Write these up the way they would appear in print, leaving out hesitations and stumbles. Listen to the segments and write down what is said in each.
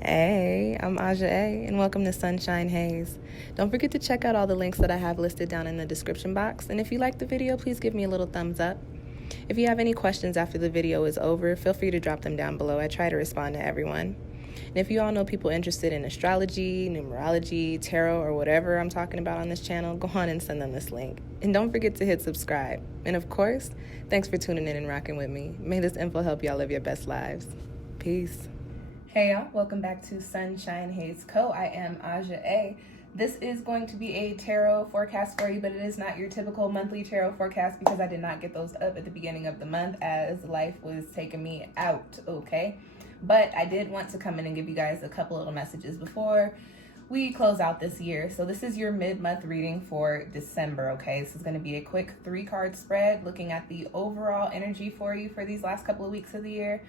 Hey, I'm Aja A, and welcome to Sunshine Haze. Don't forget to check out all the links that I have listed down in the description box, and if you like the video, please give me a little thumbs up. If you have any questions after the video is over, feel free to drop them down below. I try to respond to everyone. And if you all know people interested in astrology, numerology, tarot, or whatever I'm talking about on this channel, go on and send them this link. And don't forget to hit subscribe. And of course, thanks for tuning in and rocking with me. May this info help y'all live your best lives. Peace. Hey y'all, welcome back to SunshinehazeCo. I am Aja A. This is going to be a tarot forecast for you, but it is not your typical monthly tarot forecast because I did not get those up at the beginning of the month as life was taking me out, okay? But I did want to come in and give you guys a couple little messages before we close out this year. So this is your mid-month reading for December, okay? This is going to be a quick 3-card spread looking at the overall energy for you for these last couple of weeks of the year.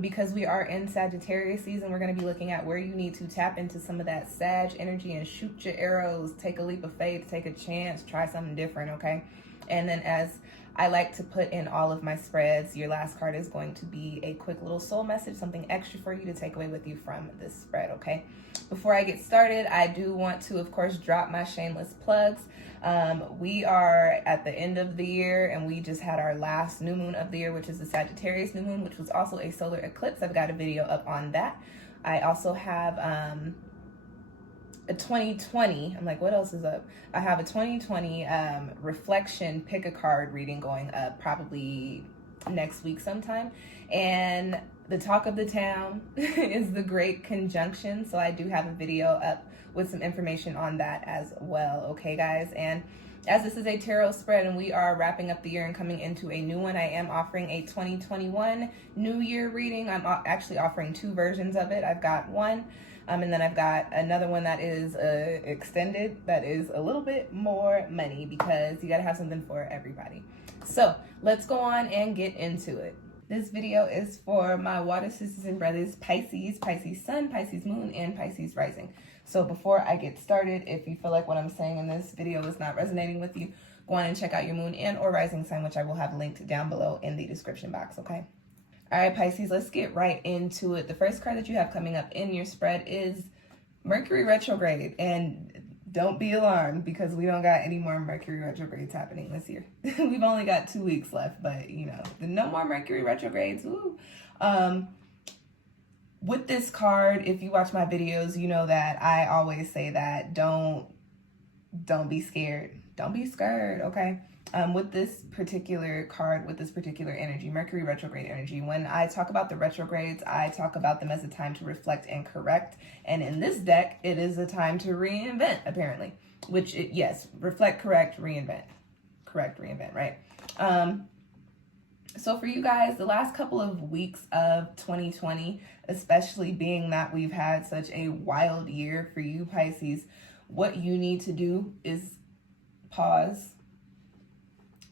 Because we are in Sagittarius season, we're going to be looking at where you need to tap into some of that Sag energy and shoot your arrows, take a leap of faith, take a chance, try something different, okay? And then as I like to put in all of my spreads, your last card is going to be a quick little soul message, something extra for you to take away with you from this spread, okay? Before I get started, I do want to, of course, drop my shameless plugs. We are at the end of the year and we just had our last new moon of the year, which is the Sagittarius new moon, which was also a solar eclipse. I've got a video up on that. I also have a 2020, I'm like, what else is up? I have a 2020 reflection pick a card reading going up probably next week sometime. And the talk of the town is the Great Conjunction. So I do have a video up with some information on that as well. Okay, guys. And as this is a tarot spread and we are wrapping up the year and coming into a new one, I am offering a 2021 New Year reading. I'm actually offering 2 versions of it. I've got one, and then I've got another one that is extended, that is a little bit more money because you got to have something for everybody. So let's go on and get into it. This video is for my water sisters and brothers, Pisces, Pisces Sun, Pisces Moon, and Pisces Rising. So before I get started, if you feel like what I'm saying in this video is not resonating with you, go on and check out your moon and or rising sign, which I will have linked down below in the description box, okay? All right, Pisces, let's get right into it. The first card that you have coming up in your spread is Mercury retrograde. And don't be alarmed because we don't got any more Mercury retrogrades happening this year. We've only got 2 weeks left, but you know, no more Mercury retrogrades. Ooh. With this card, if you watch my videos, you know that I always say that don't be scared. Don't be scared, okay? With this particular card, with this particular energy, Mercury retrograde energy, when I talk about the retrogrades, I talk about them as a time to reflect and correct. And in this deck, it is a time to reinvent, apparently. Yes, reflect, correct, reinvent. Correct, reinvent, right? So for you guys, the last couple of weeks of 2020, especially being that we've had such a wild year for you, Pisces, what you need to do is pause.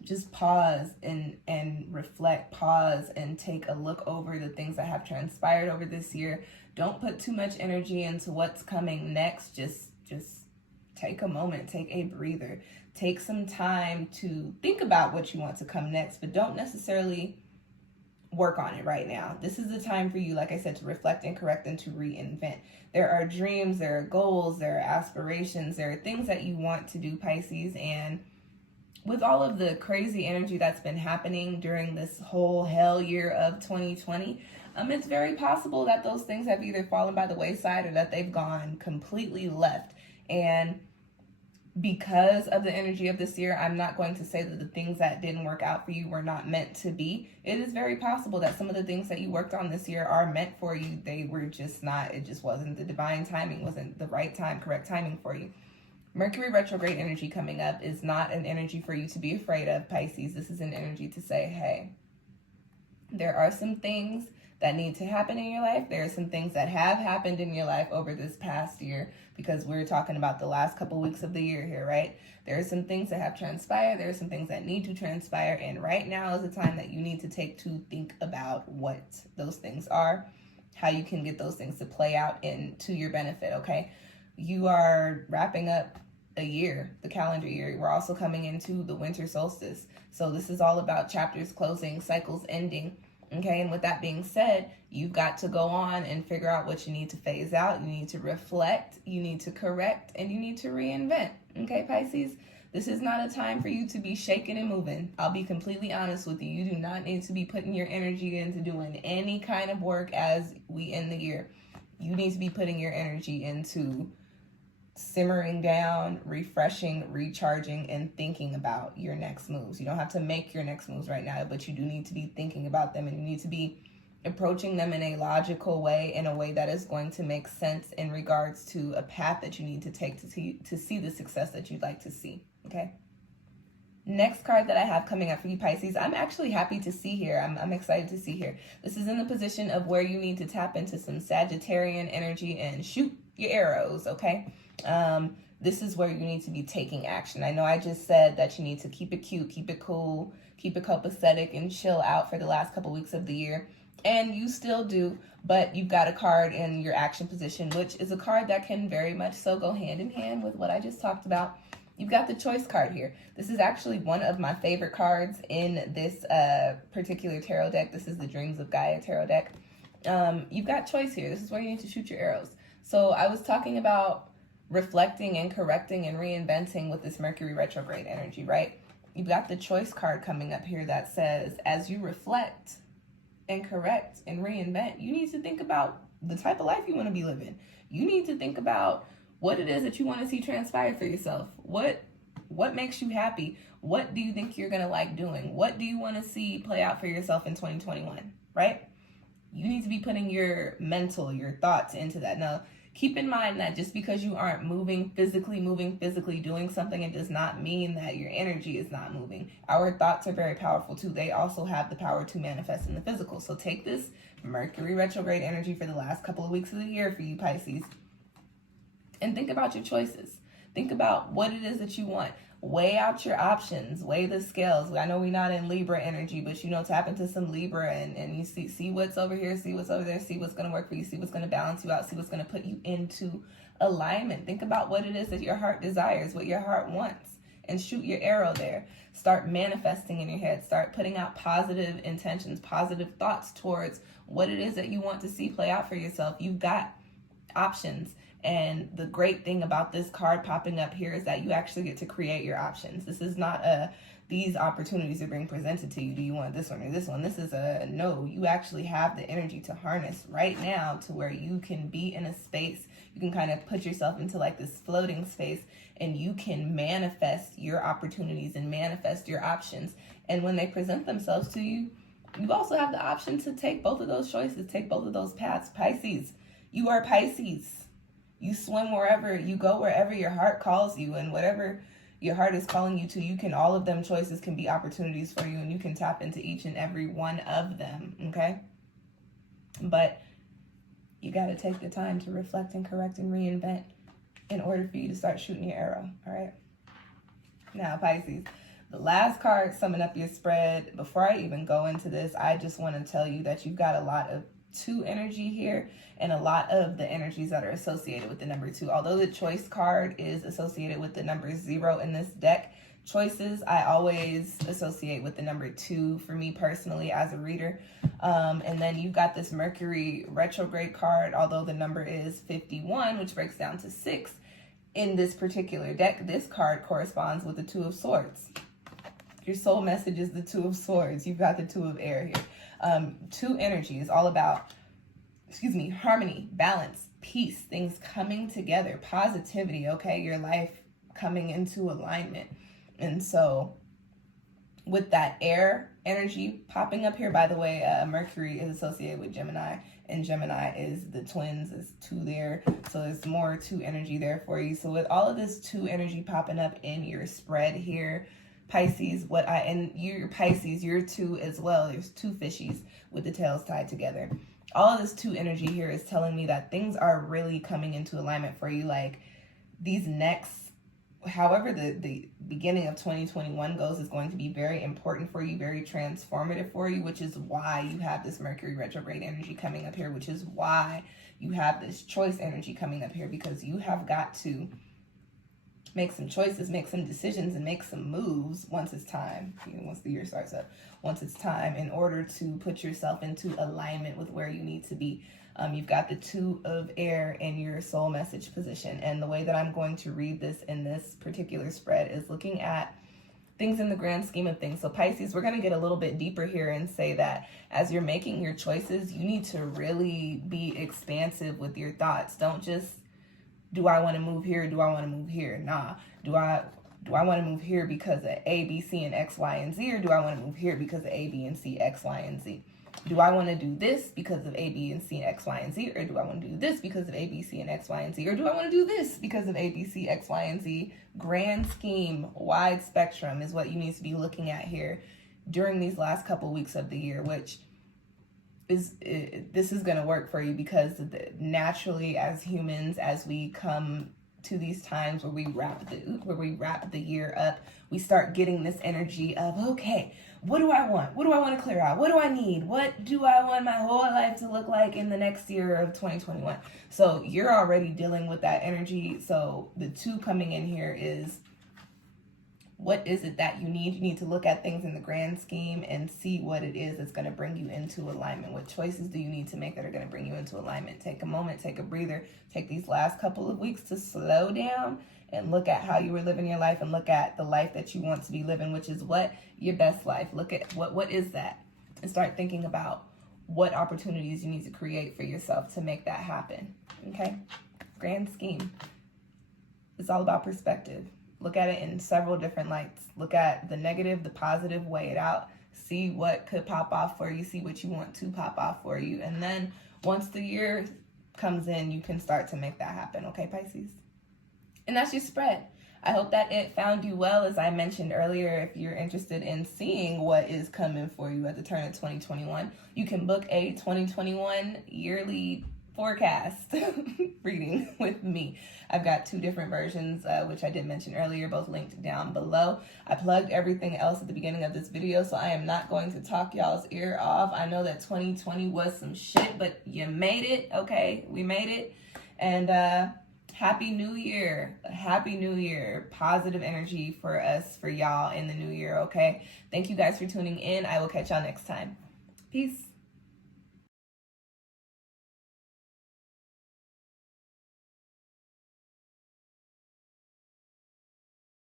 Just pause and reflect, pause and take a look over the things that have transpired over this year. Don't put too much energy into what's coming next. Just take a moment, take a breather. Take some time to think about what you want to come next, but don't necessarily work on it right now. This is the time for you, like I said, to reflect and correct and to reinvent. There are dreams, there are goals, there are aspirations, there are things that you want to do, Pisces, and with all of the crazy energy that's been happening during this whole hell year of 2020, it's very possible that those things have either fallen by the wayside or that they've gone completely left. And because of the energy of this year, I'm not going to say that the things that didn't work out for you were not meant to be. It is very possible that some of the things that you worked on this year are meant for you. They were just not, it just wasn't the divine timing, wasn't the right time, correct timing for you. Mercury retrograde energy coming up is not an energy for you to be afraid of, Pisces. This is an energy to say, hey, there are some things that need to happen in your life. There are some things that have happened in your life over this past year, because we're talking about the last couple weeks of the year here, right? There are some things that have transpired. There are some things that need to transpire. And right now is the time that you need to take to think about what those things are, how you can get those things to play out to your benefit, okay? You are wrapping up a year, the calendar year. We're also coming into the winter solstice. So this is all about chapters closing, cycles ending. Okay, and with that being said, you've got to go on and figure out what you need to phase out. You need to reflect, you need to correct, and you need to reinvent. Okay, Pisces? This is not a time for you to be shaking and moving. I'll be completely honest with you. You do not need to be putting your energy into doing any kind of work as we end the year. You need to be putting your energy into simmering down, refreshing, recharging, and thinking about your next moves. You don't have to make your next moves right now, but you do need to be thinking about them, and you need to be approaching them in a logical way, in a way that is going to make sense in regards to a path that you need to take to see the success that you'd like to see. Okay. Next card that I have coming up for you, Pisces, I'm actually happy to see here. I'm excited to see here. This is in the position of where you need to tap into some Sagittarian energy and shoot your arrows, okay? This is where you need to be taking action. I know I just said that you need to keep it cute, keep it cool, keep it copacetic, and chill out for the last couple weeks of the year. And you still do, but you've got a card in your action position, which is a card that can very much so go hand in hand with what I just talked about. You've got the choice card here. This is actually one of my favorite cards in this particular tarot deck. This is the Dreams of Gaia tarot deck. You've got choice here. This is where you need to shoot your arrows. So I was talking about reflecting and correcting and reinventing with this Mercury retrograde energy, right? You've got the choice card coming up here that says, as you reflect and correct and reinvent, you need to think about the type of life you want to be living. You need to think about what it is that you want to see transpire for yourself. What makes you happy? What do you think you're going to like doing? What do you want to see play out for yourself in 2021, right? You need to be putting your mental, your thoughts into that. Now, keep in mind that just because you aren't moving physically, doing something, it does not mean that your energy is not moving. Our thoughts are very powerful too. They also have the power to manifest in the physical. So take this Mercury retrograde energy for the last couple of weeks of the year for you, Pisces, and think about your choices. Think about what it is that you want. Weigh out your options. Weigh the scales. I know we're not in Libra energy, but tap into some Libra and you see what's over here, see what's over there, see what's going to work for you, see what's going to balance you out, see what's going to put you into alignment. Think about what it is that your heart desires, what your heart wants, and shoot your arrow there. Start manifesting in your head. Start putting out positive intentions, positive thoughts towards what it is that you want to see play out for yourself. You've got options. And the great thing about this card popping up here is that you actually get to create your options. This is not these opportunities are being presented to you. Do you want this one or this one? This is a no. You actually have the energy to harness right now to where you can be in a space. You can kind of put yourself into like this floating space and you can manifest your opportunities and manifest your options. And when they present themselves to you, you also have the option to take both of those choices, take both of those paths. Pisces, you are Pisces. You swim wherever, you go wherever your heart calls you, and whatever your heart is calling you to, all of them choices can be opportunities for you, and you can tap into each and every one of them, okay? But you got to take the time to reflect and correct and reinvent in order for you to start shooting your arrow, all right? Now, Pisces, the last card summing up your spread, before I even go into this, I just want to tell you that you've got a lot of 2 energy here and a lot of the energies that are associated with the number 2. Although the choice card is associated with the number 0 in this deck, choices I always associate with the number 2 for me personally as a reader. And then you've got this Mercury retrograde card, although the number is 51, which breaks down to 6. In this particular deck, this card corresponds with the 2 of Swords. Your soul message is the 2 of Swords. You've got the 2 of Air here. 2 energy is all about, harmony, balance, peace, things coming together, positivity, okay? Your life coming into alignment. And so with that air energy popping up here, by the way, Mercury is associated with Gemini, and Gemini is the twins, is 2 there. So there's more 2 energy there for you. So with all of this 2 energy popping up in your spread here, Pisces, and you're Pisces, you're 2 as well. There's 2 fishies with the tails tied together. All of this 2 energy here is telling me that things are really coming into alignment for you. Like these next, however the beginning of 2021 goes, is going to be very important for you, very transformative for you, which is why you have this Mercury retrograde energy coming up here, which is why you have this choice energy coming up here, because you have got to make some choices, make some decisions, and make some moves once it's time, once the year starts up, once it's time, in order to put yourself into alignment with where you need to be. You've got the 2 of air in your soul message position. And the way that I'm going to read this in this particular spread is looking at things in the grand scheme of things. So Pisces, we're going to get a little bit deeper here and say that as you're making your choices, you need to really be expansive with your thoughts. Don't just, do I want to move here? Do I want to move here? Nah. Do I want to move here because of A, B, C, and X, Y, and Z? Or do I want to move here because of A, B, and C, X, Y, and Z? Do I want to do this because of A, B, and C, X, Y, and Z? Or do I want to do this because of A, B, C, and X, Y, and Z? Or do I want to do this because of A, B, C, X, Y, and Z? Grand scheme, wide spectrum is what you need to be looking at here during these last couple weeks of the year, which is, this is going to work for you because naturally as humans, as we come to these times where we wrap the year up, we start getting this energy of, okay, what do I want? What do I want to clear out? What do I need? What do I want my whole life to look like in the next year of 2021? So you're already dealing with that energy. So the 2 coming in here is, what is it that you need? You need to look at things in the grand scheme and see what it is that's going to bring you into alignment. What choices do you need to make that are going to bring you into alignment? Take a moment, take a breather, take these last couple of weeks to slow down and look at how you were living your life and look at the life that you want to be living, which is what? Your best life. Look at what is that? And start thinking about what opportunities you need to create for yourself to make that happen. Okay? Grand scheme. It's all about perspective. Look at it in several different lights. Look at the negative, the positive, weigh it out. See what could pop off for you. See what you want to pop off for you. And then once the year comes in, you can start to make that happen. Okay, Pisces? And that's your spread. I hope that it found you well. As I mentioned earlier, if you're interested in seeing what is coming for you at the turn of 2021, you can book a 2021 yearly forecast reading with me. I've got 2 different versions, which I did mention earlier, both linked down below. I plugged everything else at the beginning of this video, so I am not going to talk y'all's ear off. I know that 2020 was some shit, but you made it, okay? We made it. And Happy New Year. Happy New Year. Positive energy for us, for y'all in the new year, okay? Thank you guys for tuning in. I will catch y'all next time. Peace.